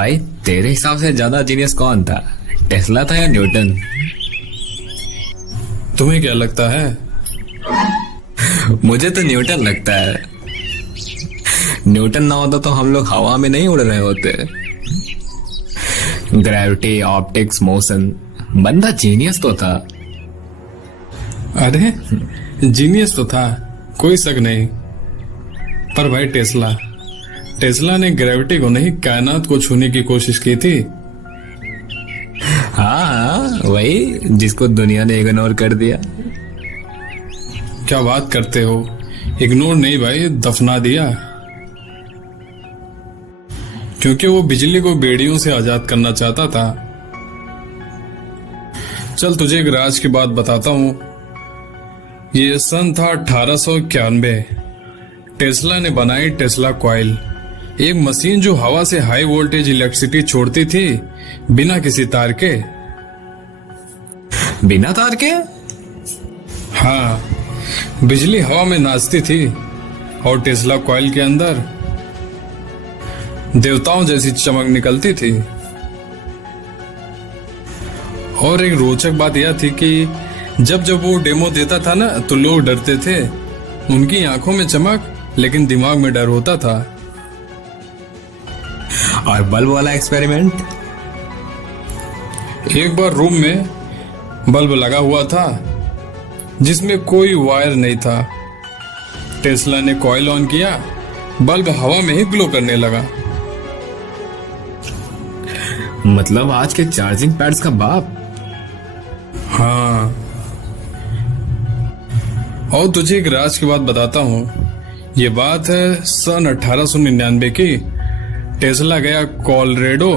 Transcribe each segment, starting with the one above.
भाई तेरे हिसाब से ज्यादा जीनियस कौन था, टेस्ला था या न्यूटन? तुम्हें क्या लगता है? मुझे तो न्यूटन लगता है। न्यूटन ना होता तो हम लोग हवा में नहीं उड़ रहे होते। ग्रेविटी, ऑप्टिक्स, मोशन, बंदा जीनियस तो था। अरे जीनियस तो था, कोई शक नहीं। पर भाई टेस्ला ने ग्रेविटी को नहीं, कायनात को छूने की कोशिश की थी। हाँ, वही जिसको दुनिया ने इग्नोर कर दिया। क्या बात करते हो? इग्नोर नहीं भाई, दफना दिया। क्योंकि वो बिजली को बेड़ियों से आजाद करना चाहता था। चल तुझे एक राज की बात बताता हूं। ये सन था 1891। टेस्ला ने बनाई टेस्ला कॉइल, एक मशीन जो हवा से हाई वोल्टेज इलेक्ट्रिसिटी छोड़ती थी, बिना किसी तार के। बिना तार के? हाँ, बिजली हवा में नाचती थी और टेस्ला कॉइल के अंदर देवताओं जैसी चमक निकलती थी। और एक रोचक बात यह थी कि जब जब वो डेमो देता था ना, तो लोग डरते थे। उनकी आंखों में चमक, लेकिन दिमाग में डर होता था। और बल्ब वाला एक्सपेरिमेंट? एक बार रूम में बल्ब लगा हुआ था जिसमें कोई वायर नहीं था। टेस्ला ने कॉइल ऑन किया, बल्ब हवा में ही ग्लो करने लगा। मतलब आज के चार्जिंग पैड्स का बाप। हाँ, और तुझे एक राज की बात बताता हूँ। ये बात है सन 1899 की। टेस्ला गया कोलोराडो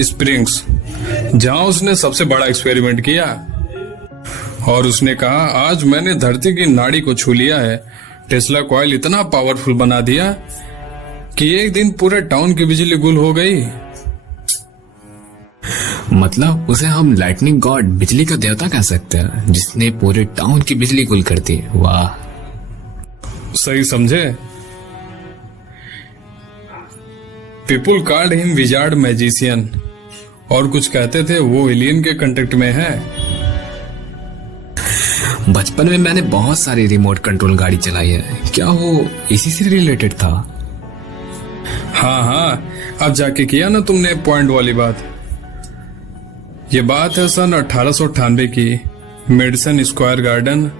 स्प्रिंग्स, जहां उसने सबसे बड़ा एक्सपेरिमेंट किया। और उसने कहा, आज मैंने धरती की नाड़ी को छू लिया है। टेस्ला कॉइल इतना पावरफुल बना दिया कि एक दिन पूरे टाउन की बिजली गुल हो गई। मतलब उसे हम लाइटनिंग गॉड, बिजली का देवता कह सकते हैं, जिसने पूरे टाउन की बिजली गुल कर दी। वाह, सही समझे। People called him wizard magician, और कुछ कहते थे वो एलियन के कांटेक्ट में है। बचपन में मैंने बहुत सारी रिमोट कंट्रोल गाड़ी चलाई है। क्या वो इसी से रिलेटेड था? हाँ, अब जाके किया ना तुमने पॉइंट वाली बात। ये बात है सन 1898 की, मेडिसन स्क्वायर गार्डन।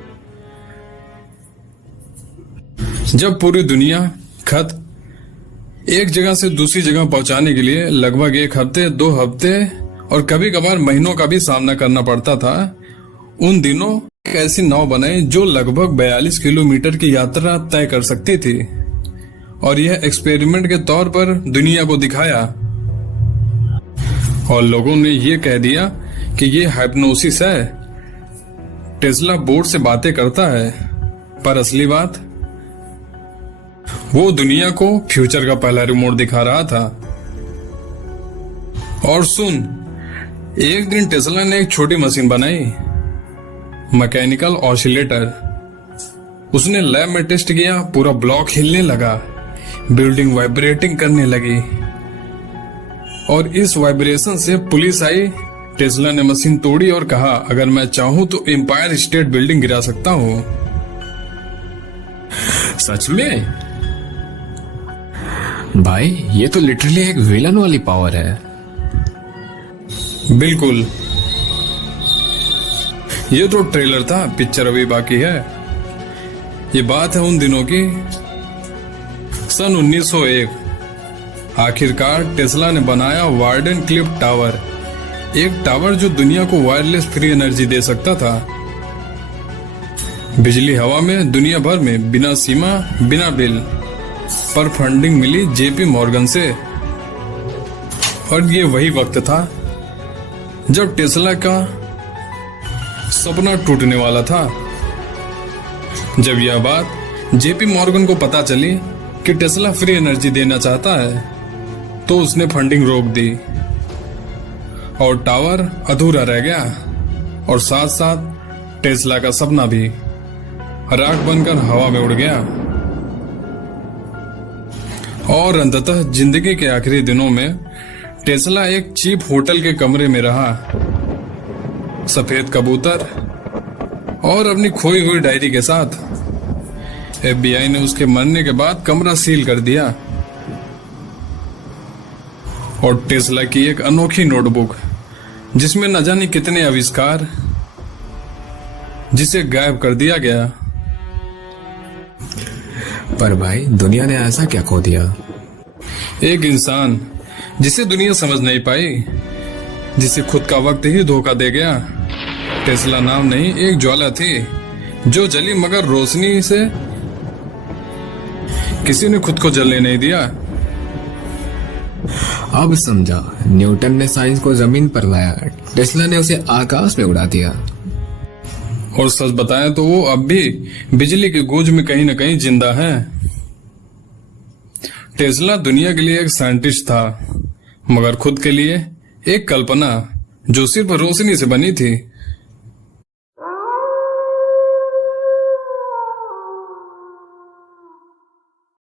जब पूरी दुनिया खत एक जगह से दूसरी जगह पहुंचाने के लिए लगभग 1 हफ्ते, 2 हफ्ते और कभी कभार महीनों का भी सामना करना पड़ता था, उन दिनों एक ऐसी नाव बनाई जो लगभग 42 किलोमीटर की यात्रा तय कर सकती थी। और यह एक्सपेरिमेंट के तौर पर दुनिया को दिखाया। और लोगों ने यह कह दिया कि यह हाइप्नोसिस है, टेस्ला बोर्ड से बातें करता है। पर असली बात, वो दुनिया को फ्यूचर का पहला रिमोट दिखा रहा था। और सुन, एक दिन टेस्ला ने एक छोटी मशीन बनाई, मैकेनिकल ऑसिलेटर। उसने लैब में टेस्ट किया, पूरा ब्लॉक हिलने लगा, बिल्डिंग वाइब्रेटिंग करने लगी। और इस वाइब्रेशन से पुलिस आई। टेस्ला ने मशीन तोड़ी और कहा, अगर मैं चाहूं तो एम्पायर स्टेट बिल्डिंग गिरा सकता हूं। सच में? भाई ये तो लिटरली एक विलन वाली पावर है। बिल्कुल, ये तो ट्रेलर था, पिक्चर अभी बाकी है। ये बात है उन दिनों की, सन 1901। आखिरकार टेस्ला ने बनाया वार्डन क्लिफ टावर, एक टावर जो दुनिया को वायरलेस फ्री एनर्जी दे सकता था। बिजली हवा में दुनिया भर में बिना सीमा, बिना बिल। पर फंडिंग मिली जेपी मॉर्गन से। और ये वही वक्त था जब टेस्ला का सपना टूटने वाला था। जब यह बात जेपी मॉर्गन को पता चली कि टेस्ला फ्री एनर्जी देना चाहता है, तो उसने फंडिंग रोक दी और टावर अधूरा रह गया। और साथ साथ टेस्ला का सपना भी राख बनकर हवा में उड़ गया। और अंततः जिंदगी के आखिरी दिनों में टेस्ला एक चीप होटल के कमरे में रहा, सफेद कबूतर और अपनी खोई हुई डायरी के साथ। FBI ने उसके मरने के बाद कमरा सील कर दिया और टेस्ला की एक अनोखी नोटबुक जिसमें न जाने कितने आविष्कार, जिसे गायब कर दिया गया। पर भाई दुनिया ने ऐसा क्या खो दिया? एक इंसान जिसे दुनिया समझ नहीं पाई, जिसे खुद का वक्त ही धोखा दे गया। टेस्ला नाम नहीं, एक ज्वाला थी जो जली, मगर रोशनी से किसी ने खुद को जलने नहीं दिया। अब समझा, न्यूटन ने साइंस को जमीन पर लाया, टेस्ला ने उसे आकाश में उड़ा दिया। और सच बताएं तो वो अब भी बिजली की गूंज में कहीं न कहीं जिंदा है। टेस्ला दुनिया के लिए एक साइंटिस्ट था, मगर खुद के लिए एक कल्पना जो सिर्फ रोशनी से बनी थी।